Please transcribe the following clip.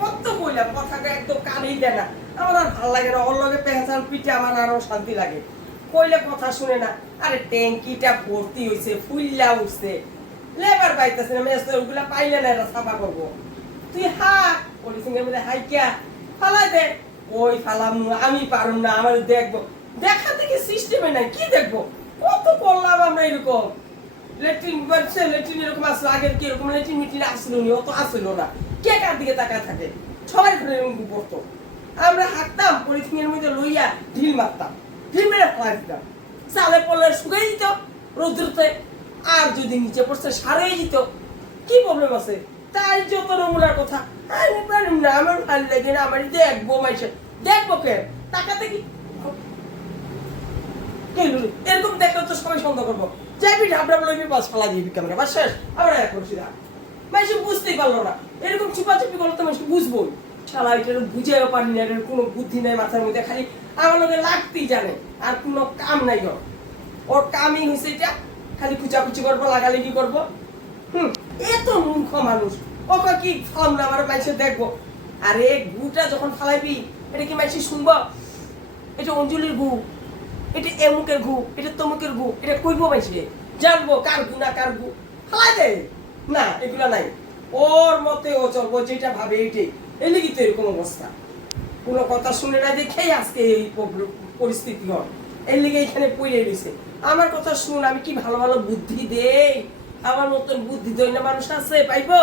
কত কইলাম কথাটা একদম কানেই দেয় না। আমার আর ভালো লাগে না, ওর লগে পেঁচাল পিঠে আমার আরো শান্তি লাগে। কইলে কথা শুনে না। আরে ট্যাঙ্কিটা ভর্তি হইছে, ফুল্লা উঠছে, লেবার পাইতেছে না, মেস ওগুলা পাইলে না এরা সাফা করবো। তুই হা পলিথিন এর মধ্যে হাইকিয়া ফালাই দে। ওই ফালাম আমি পারুম না, আমার দেখবো। দেখা থেকে সিস্টেমে নাই, কি দেখবো? কত করলাম আমরা এরকম। লেট্রিন বাড়ছে, লেট্রিন এরকম আসলো, আগের কি এরকম লেট্রিন মিট্রিন আসলো নি, অত আসলো না। কে কার দিকে তাকায় থাকে? সবাই ঘরে এরকম করতো। আমরা হাঁটতাম পলিথিনের মধ্যে লইয়া ঢিল মারতাম, ঢিল মেরে ফেলাই দিতাম। চালে পড়লে শুকাই দিত রৌদ্রতে, আর যদি নিচে পড়ছে সারাই দিত। কি প্রবলেম আছে? তাই যত নমুনার কথা। আমি পারিম না, আমার ভালো লাগে না, আমার দেখবো মাইসে। দেখবো কে? টাকাতে কি এরকম দেখলে তো সবাই সন্দেহ করবো। যাইবি ঢাবড়া লইবি, বাস ফালা দিবি ক্যামেরা, বাস শেষ। আমরা এক করছি না, মাইসে বুঝতেই পারলো না। এরকম চুপাচুপি করলে তো মাইসে বুঝবোই। শালা এটা বুঝেও পারি না, এর কোনো বুদ্ধি নাই মাথার মধ্যে, খালি আমার লোকে লাগতেই জানে, আর কোনো কাম নাই ওর। ওর কামই হয়েছে এটা, খালি খুচাখুচি করবো, লাগালাগি করবো। এত মূর্খ মানুষ। ওকে কি ফাম না আমার মাইসে দেখবো। আরে গুটা যখন ফালাইবি, এটা কি মাইসে শুনবো? এটা অঞ্জলির গু, এটা এমুকের গু, এটা তমুকের গু, এটা কইবো মাইসে? জানবো কার গু না কার গু? ফালাই দে না, এগুলা নাই। ওর মতে ও চলবো, যেটা ভাবে এইটাই। এই লিগি তো এরকম অবস্থা। কোনো কথা শুনে না দেখেই আজকে এই পরিস্থিতি হয়। এই লিগে এখানে পড়ে রয়েছে। আমার কথা শুন, আমি কি ভালো ভালো বুদ্ধি দেই? আমার মতন বুদ্ধি দই না মানুষ আছে পাইবো?